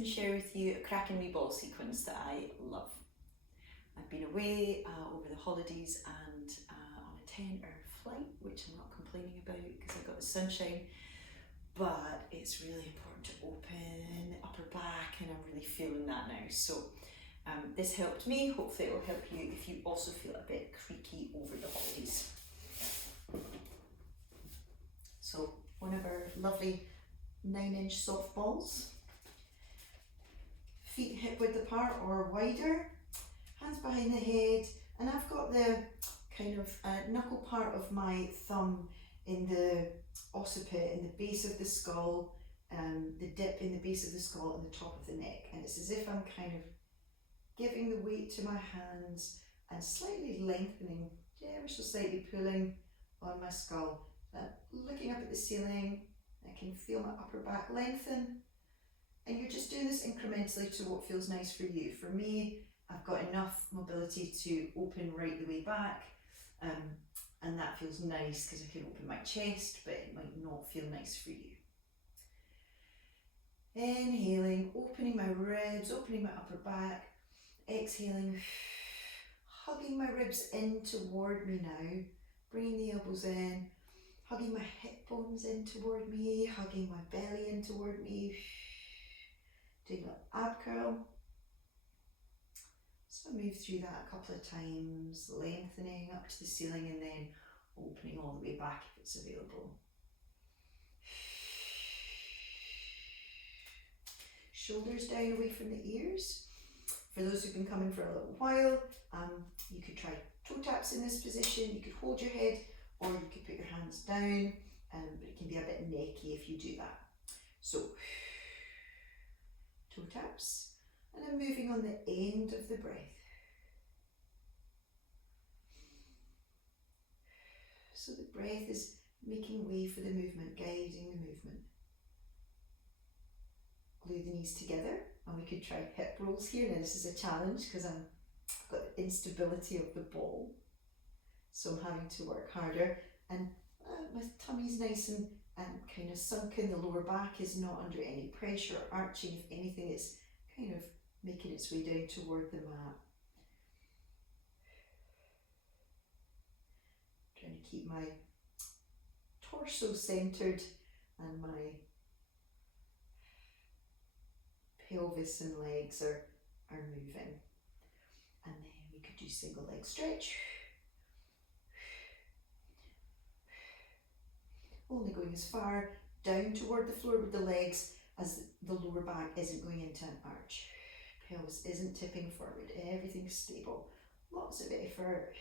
going to share with you a cracking wee ball sequence that I love. I've been away over the holidays and on a 10-hour flight, which I'm not complaining about because I've got the sunshine, but it's really important to open the upper back and I'm really feeling that now. So this helped me, hopefully it will help you if you also feel a bit creaky over the holidays. So one of our lovely 9-inch soft balls, feet hip width apart or wider, hands behind the head, and I've got the kind of knuckle part of my thumb in the occiput, in the base of the skull, the dip in the base of the skull and the top of the neck, and it's as if I'm kind of giving the weight to my hands and slightly lengthening, ever so slightly pulling on my skull. Looking up at the ceiling, I can feel my upper back lengthen, and you're just doing this incrementally to what feels nice for you. For me, I've got enough mobility to open right the way back, and that feels nice because I can open my chest, but it might not feel nice for you. Inhaling, opening my ribs, opening my upper back, exhaling, hugging my ribs in toward me now, bringing the elbows in, hugging my hip bones in toward me, hugging my belly in toward me, doing an ab curl. So move through that a couple of times, lengthening up to the ceiling and then opening all the way back if it's available. Shoulders down away from the ears. For those who've been coming for a little while, you could try toe taps in this position. You could hold your head or you could put your hands down, but it can be a bit necky if you do that. So, toe taps, and then moving on the end of the breath. So the breath is making way for the movement, guiding the movement. Glue the knees together, and we could try hip rolls here. Now this is a challenge because I've got the instability of the ball, so I'm having to work harder, and my tummy's nice and kind of sunken. The lower back is not under any pressure or arching. If anything, it's kind of making its way down toward the mat. Trying to keep my torso centered and my pelvis and legs are moving. And then we could do single leg stretch. Only going as far down toward the floor with the legs as the lower back isn't going into an arch. Pelvis isn't tipping forward, everything's stable. Lots of effort.